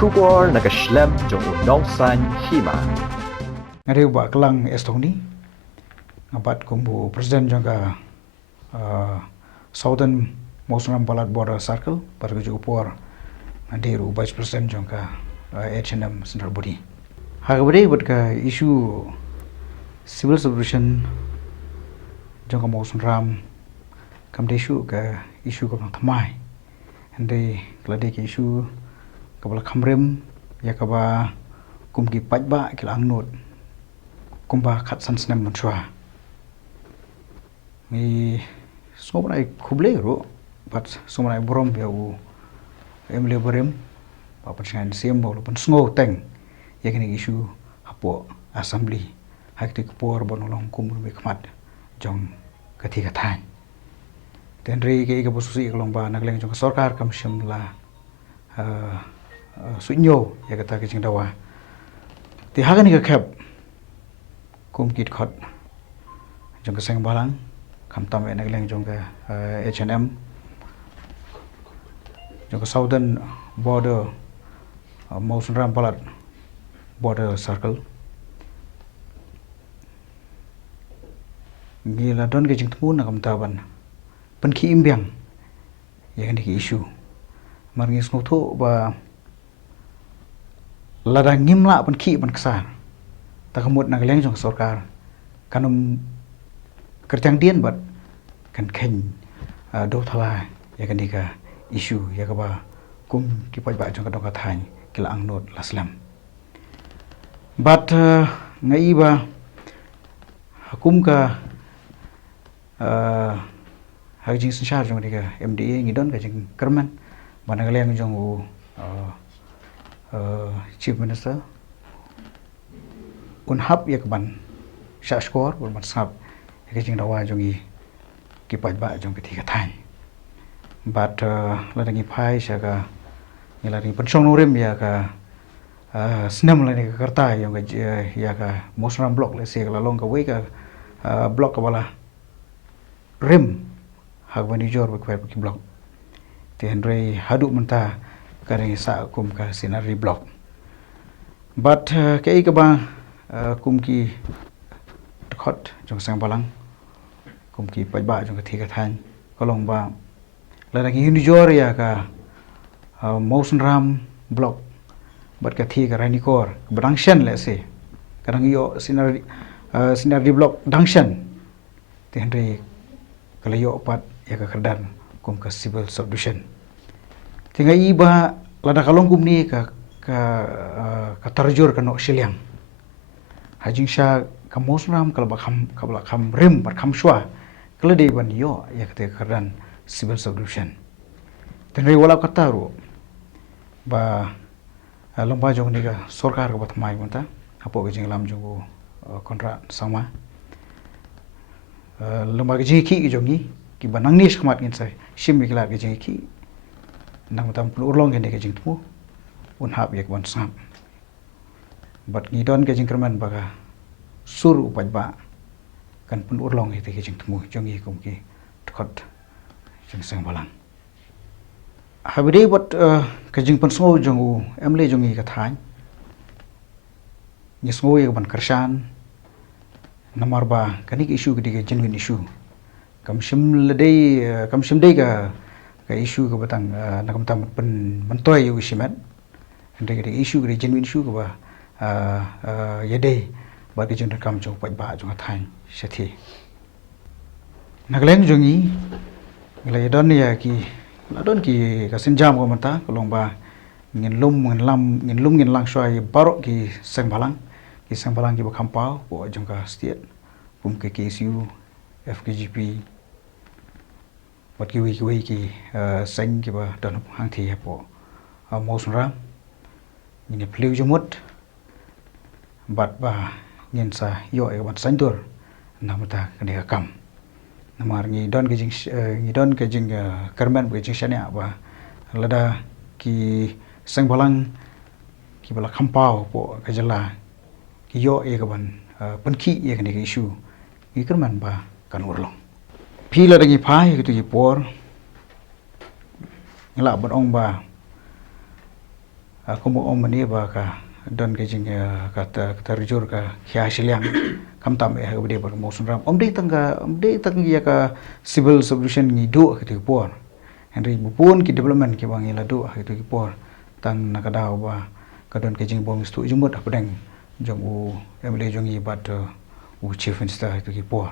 Kubor nakaslem jong unongsan hima. Ngari ba kelang Estoni ngabat kumbu presiden jangka Southern Muslim Balat Border Circle pada juga por ngadiru vice president jangka H&M Central Body. Hagabri buat ka isu civil solution jangka Muslim Ram kam isu ka isu ka thamai ande kelade ka isu kabala khamrem ya kaba kumki pajba kila angnut kumba khat san snem manchwa mi somrai khuble ro pat somrai borom ya u emle borem pa panchan sem bol pan sngo teng yakini isu hapo assembly hakti por bonolong kumur mi khmat jong kathi kathan tenri ke ke bosusi kolong ba nagleng jong sarkar kam shimla suinyo ya kata ke jing dawa ti hagani ka khap kum kit khot jong ka seng balang kam tam e nagleng jong ka H&M jong ka Southern Border Mausun Ram Balat Border Circle gila don ke jing tmun na kam taban pen ki imbyang ya ni ki issue marngis ngotho ba lada ngimla pen ki pen kesar takamut nagleng jong sarkar kanum kerjang dien bat kan ken do thala ya kan dika issue ya ka ba kum ki paj ba jong ka dong ka thain kila angnot laslam but ngai ba hukum ka hajing sensar jong dika MDA ngidon ka jing kerman banagleng jong chief minister unhap ya kaban sha skor ur mat sap ya jing dawa jongi ki paj ba jong ki ka thai but la dangi phai sha ka ni la ni pensong norim ya ka snam la ni ka karta yong ka ya ka mosram block le se la long ka we ka block ka bala rim hagbani jor ba ki block te henry hadu menta kare sa kum ka sinari block but ke ka ba kum ki khot jong sang balang kum ki paj ba jong ka thi ka than kolong ba la ngi huni jor ya ka Mausun Ram block bat ka thi ka rani kor brangshan le se kadang yo sinari block dangshan te henry kala yo pat ya ka kerdan kum ka civil solution tinga iba lada kalong kum ni ka tarjur ka no shiliang hajing sha ka mosram kala kham rim bat kham shwa kala de ban yo ya ka kerdan civil solution tenri wala kata ro ba lomba jong ni ka sarkar ka bat mai mata apo ke jing lam jong kontrak sama lomba ke jing ki jong ni ki banang ni khmat ngin sai shim mi kala ke jing ki nang tam pul urlong ke jing tu un hap yak ban sam bat ngidon ke jing kerman baga sur upaj ba kan pun urlong ke jing tu jong i kum ki khot jing sang balang habide bat ke jing pan sngo jong u emle jong i ka thain ni sngo ye ban karshan namar ba kani ki issue ke genuine issue kam shim dei ka issue ka batang nakam tam pen mentoy yu shimat ande ke issue ke genuine issue ka ba yede ba ke jong kam jong paj ba jong thain sathi nagleng jong i nglai don ya ki la don ki ka sinjam ko mata kolong ba ngin lum ngin lang shwai barok ki sang balang ki ba khampau ko jong ka state pum ke KSU FKGP bat ki wi ki sang ki ba don hang thi po Mausun Ram ni pliu jumut bat ba ngin sa yo e bat sandur namata kani ka kam namar ngi don ke jing kerman be jing shania ba lada ki sang balang ki bala khampau po ka jala ki yo e ka ban penki ye kani ka issue ngi kerman ba kan urlong pila dangi phai ki tu ki por ngla ban ong ba kumu om mani ba ka don ke jing ka terjur ka khia siliang kam tam e ha bde ba mo sun ram om de tang ya ka civil solution ni do ka ti por henry bupun ki development ki bang ila do ha ti por tang na ka daw ba ka don ke jing bom stu jumut ha pedeng jong u emle jong i bat u chief minister ha ti por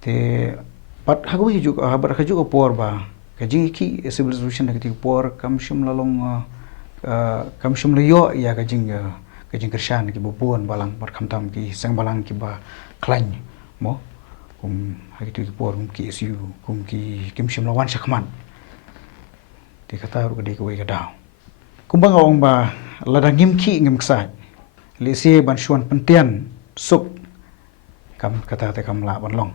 te pat ha ko ju ha ba ka ju por ba ka jing ki civil solution ha ti por kam shum lalong kam shum yo ya ka jing kershan ki bupun balang bar kam tam ki sang balang ki ba klan mo hari tu ki por ki su ki kim shum lawan sakman ti kata ru de ko ga daw bang ong ba ladang ngim ki ngim ksai le se ban shuan pentian sup kam kata te kam la ban long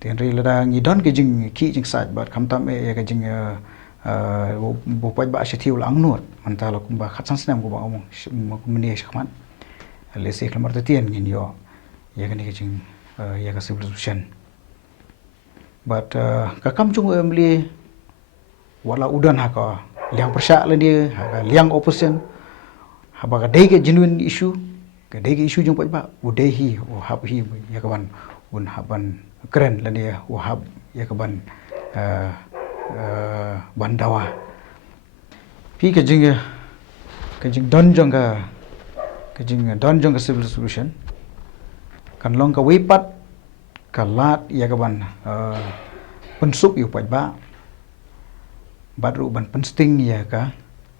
ten ri ladang i don ke jing ki jing sat bat kam tam e ka jing bo paj ba shathi ul angnut manta la kumba khatsan snam ko ba omong meni shakman le se klamar te tien ngin yo ya ka ni ke jing ya ka civil solution but ka kam chung emli wala udan ha ka liang persya la dia ha ka liang opposition ha ba ka dei ke genuine issue ka dei ke issue jung paj ba udai hi o hab hi ya ka ban un haban keren la dia o hab ya ka ban bandawa pi ke jing don jong ka civil solution kan long ka wipat ka lat ya ka ban pensup yu paj ba baru ban pensting ya ka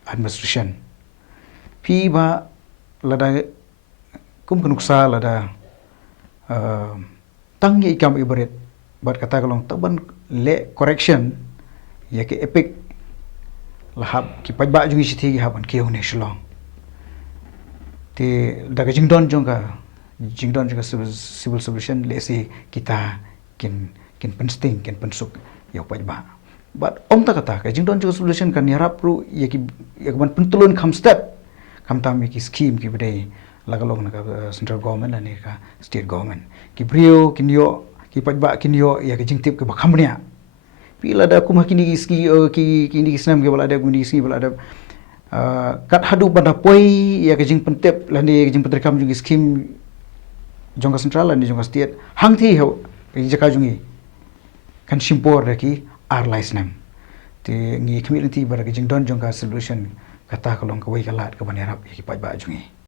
administration pi ba lada kum kenuksa lada tang ye kam ibaret bat kata kalong taban le correction ya ke epic lahab ki paj ba jungi sithi haban ke hone shlong te daga jingdon jonga civil solution le se kita kin pensting kin pensuk ya paj ba but om ta kata ka jingdon jonga solution kan yarap ru ya ban pentulun kham step kam tam ki scheme ki bede lagalong na ka central government ani ka state government ki brio kin yo ki paj ba kin yo ya ke jingtip ke bakham nia pila da kuma kini ski kini snam ke bala da kini ski bala da kat hadu pada poi ya ke jing pentep lani ke jing petrekam jung scheme jongka central lani jongka state hang thi ho jaka jungi kan simpor ki ar laisnam te ngi community bar ke jing don jongka solution kata kalong ka wai kalat ka ban yarap ki paj ba jungi